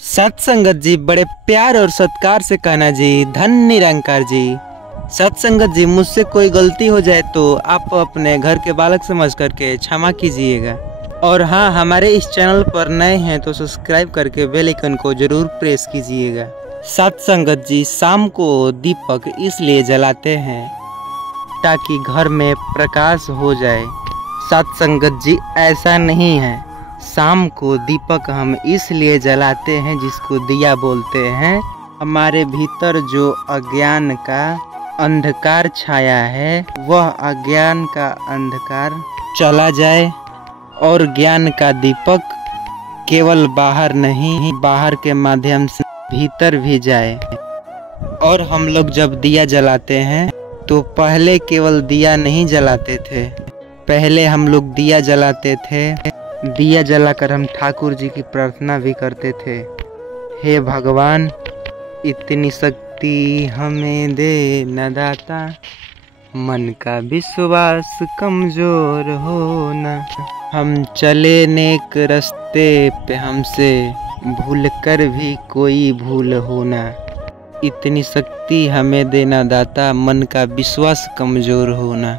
सत्संगत जी बड़े प्यार और सत्कार से कहना जी, धन निरंकार जी। सत्संगत जी, मुझसे कोई गलती हो जाए तो आप अपने घर के बालक समझ करके क्षमा कीजिएगा। और हाँ, हमारे इस चैनल पर नए हैं तो सब्सक्राइब करके बेल आइकन को जरूर प्रेस कीजिएगा। सत्संगत जी, शाम को दीपक इसलिए जलाते हैं ताकि घर में प्रकाश हो जाए। सत्संगत जी, ऐसा नहीं है। शाम को दीपक हम इसलिए जलाते हैं जिसको दिया बोलते हैं। हमारे भीतर जो अज्ञान का अंधकार छाया है वह अज्ञान का अंधकार चला जाए और ज्ञान का दीपक केवल बाहर नहीं, बाहर के माध्यम से भीतर भी जाए। और हम लोग जब दिया जलाते हैं तो पहले केवल दिया नहीं जलाते थे, पहले हम लोग दिया जलाते थे। दिया जलाकर हम ठाकुर जी की प्रार्थना भी करते थे, हे भगवान इतनी शक्ति हमें दे न दाता, मन का विश्वास कमजोर हो ना। हम चले नेक रास्ते पे, हमसे भूल कर भी कोई भूल हो ना। इतनी शक्ति हमें देना दाता, मन का विश्वास कमजोर हो ना।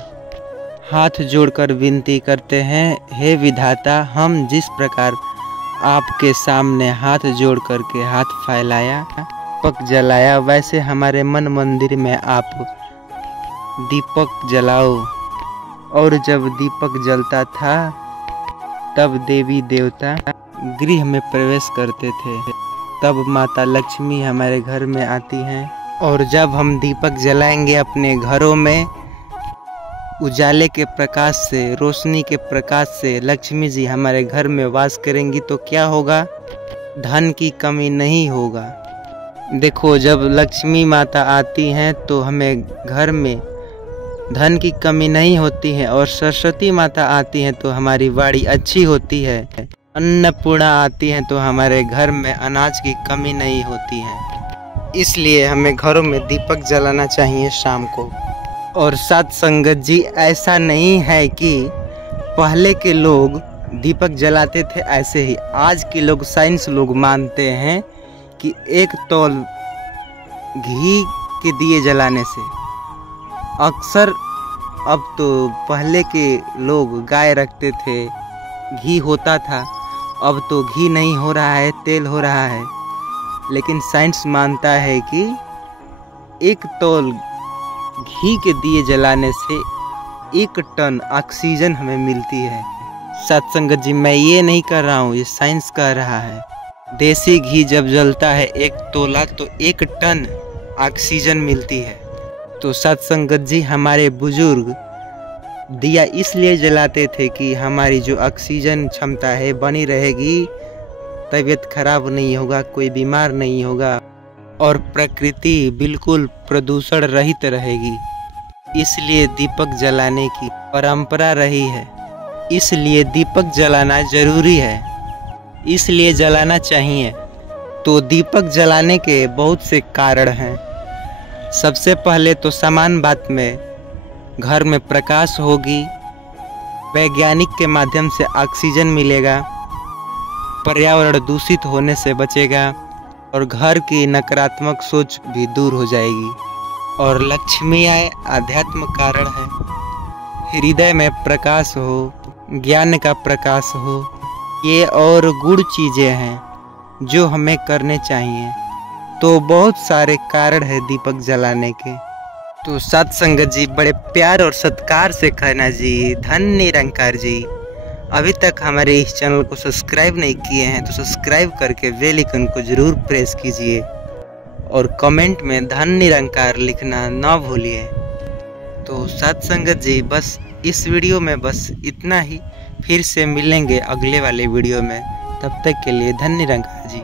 हाथ जोड़कर विनती करते हैं, हे विधाता, हम जिस प्रकार आपके सामने हाथ जोड़ करके हाथ फैलाया, दीपक जलाया, वैसे हमारे मन मंदिर में आप दीपक जलाओ। और जब दीपक जलता था तब देवी देवता गृह में प्रवेश करते थे, तब माता लक्ष्मी हमारे घर में आती हैं। और जब हम दीपक जलाएंगे अपने घरों में, उजाले के प्रकाश से, रोशनी के प्रकाश से लक्ष्मी जी हमारे घर में वास करेंगी तो क्या होगा? धन की कमी नहीं होगा। देखो, जब लक्ष्मी माता आती हैं तो हमें घर में धन की कमी नहीं होती है। और सरस्वती माता आती हैं तो हमारी वाणी अच्छी होती है। अन्नपूर्णा आती हैं तो हमारे घर में अनाज की कमी नहीं होती है। इसलिए हमें घरों में दीपक जलाना चाहिए शाम को। और सत्संगत जी, ऐसा नहीं है कि पहले के लोग दीपक जलाते थे ऐसे ही। आज के लोग, साइंस लोग मानते हैं कि एक तौल घी के दिए जलाने से, अक्सर अब तो पहले के लोग गाय रखते थे, घी होता था, अब तो घी नहीं हो रहा है, तेल हो रहा है। लेकिन साइंस मानता है कि एक तौल घी के दिए जलाने से 1 टन ऑक्सीजन हमें मिलती है। सत्संगत जी, मैं ये नहीं कर रहा हूँ, ये साइंस कह रहा है। देसी घी जब जलता है 1 तोला तो 1 टन ऑक्सीजन मिलती है। तो सत्संगत जी, हमारे बुजुर्ग दिया इसलिए जलाते थे कि हमारी जो ऑक्सीजन क्षमता है बनी रहेगी, तबीयत खराब नहीं होगा, कोई बीमार नहीं होगा और प्रकृति बिल्कुल प्रदूषण रहित रहेगी। इसलिए दीपक जलाने की परंपरा रही है। इसलिए दीपक जलाना जरूरी है, इसलिए जलाना चाहिए। तो दीपक जलाने के बहुत से कारण हैं। सबसे पहले तो समान बात में घर में प्रकाश होगी, वैज्ञानिक के माध्यम से ऑक्सीजन मिलेगा, पर्यावरण दूषित होने से बचेगा और घर की नकारात्मक सोच भी दूर हो जाएगी। और लक्ष्मी आए, आध्यात्म कारण है। हृदय में प्रकाश हो, ज्ञान का प्रकाश हो, ये और गुड़ चीज़ें हैं जो हमें करने चाहिए। तो बहुत सारे कारण है दीपक जलाने के। तो सत्संगत जी, बड़े प्यार और सत्कार से कहना जी, धन निरंकार जी। अभी तक हमारे इस चैनल को सब्सक्राइब नहीं किए हैं तो सब्सक्राइब करके बेल आइकन को जरूर प्रेस कीजिए और कमेंट में धन निरंकार लिखना ना भूलिए। तो सत्संगत जी, बस इस वीडियो में बस इतना ही। फिर से मिलेंगे अगले वाले वीडियो में, तब तक के लिए धन निरंकार जी।